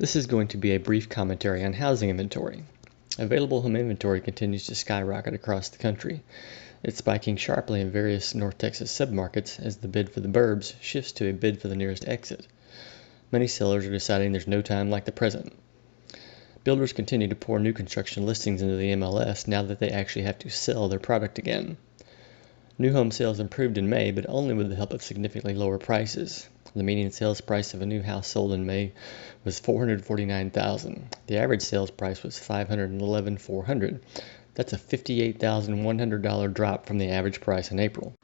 This is going to be a brief commentary on housing inventory. Available home inventory continues to skyrocket across the country. It's spiking sharply in various North Texas submarkets as the bid for the burbs shifts to a bid for the nearest exit. Many sellers are deciding there's no time like the present. Builders continue to pour new construction listings into the MLS now that they actually have to sell their product again. New home sales improved in May, but only with the help of significantly lower prices. The median sales price of a new house sold in May was $449,000. The average sales price was $511,400. That's a $58,100 drop from the average price in April.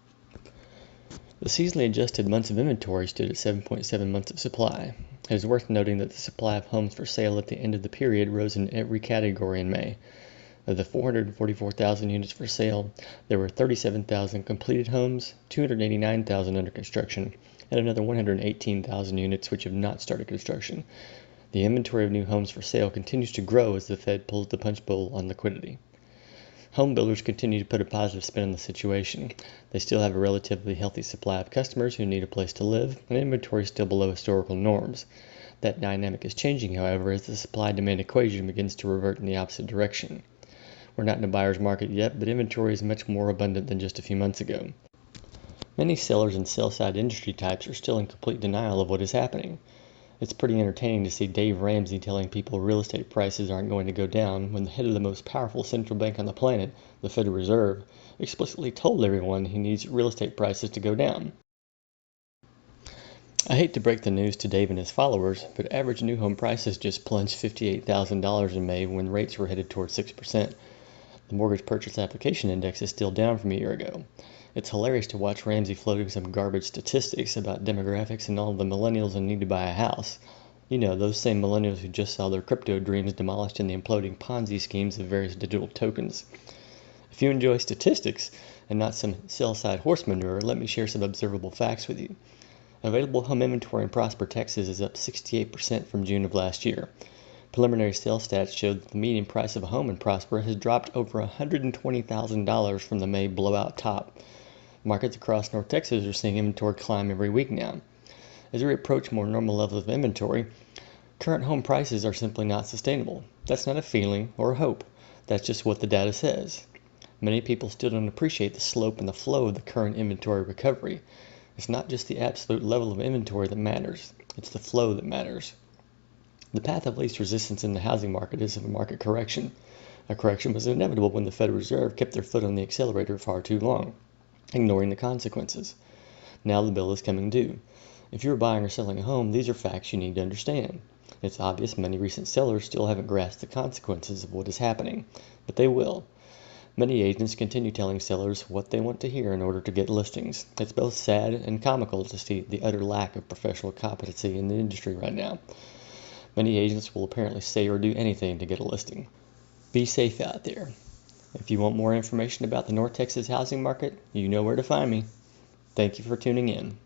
The seasonally adjusted months of inventory stood at 7.7 months of supply. It is worth noting that the supply of homes for sale at the end of the period rose in every category in May. Of the 444,000 units for sale, there were 37,000 completed homes, 289,000 under construction, and another 118,000 units which have not started construction. The inventory of new homes for sale continues to grow as the Fed pulls the punch bowl on liquidity. Home builders continue to put a positive spin on the situation. They still have a relatively healthy supply of customers who need a place to live, and inventory is still below historical norms. That dynamic is changing, however, as the supply-demand equation begins to revert in the opposite direction. We're not in a buyer's market yet, but inventory is much more abundant than just a few months ago. Many sellers and sell-side industry types are still in complete denial of what is happening. It's pretty entertaining to see Dave Ramsey telling people real estate prices aren't going to go down when the head of the most powerful central bank on the planet, the Federal Reserve, explicitly told everyone he needs real estate prices to go down. I hate to break the news to Dave and his followers, but average new home prices just plunged $58,000 in May when rates were headed toward 6%. The mortgage purchase application index is still down from a year ago. It's hilarious to watch Ramsey floating some garbage statistics about demographics and all of the millennials who need to buy a house. You know, those same millennials who just saw their crypto dreams demolished in the imploding Ponzi schemes of various digital tokens. If you enjoy statistics and not some sell-side horse manure, let me share some observable facts with you. Available home inventory in Prosper, Texas is up 68% from June of last year. Preliminary sales stats showed that the median price of a home in Prosper has dropped over $120,000 from the May blowout top. Markets across North Texas are seeing inventory climb every week now. As we approach more normal levels of inventory, current home prices are simply not sustainable. That's not a feeling or a hope. That's just what the data says. Many people still don't appreciate the slope and the flow of the current inventory recovery. It's not just the absolute level of inventory that matters. It's the flow that matters. The path of least resistance in the housing market is of a market correction. A correction was inevitable when the Federal Reserve kept their foot on the accelerator far too long, ignoring the consequences. Now the bill is coming due. If you're buying or selling a home, these are facts you need to understand. It's obvious many recent sellers still haven't grasped the consequences of what is happening, but they will. Many agents continue telling sellers what they want to hear in order to get listings. It's both sad and comical to see the utter lack of professional competency in the industry right now. Many agents will apparently say or do anything to get a listing. Be safe out there. If you want more information about the North Texas housing market, you know where to find me. Thank you for tuning in.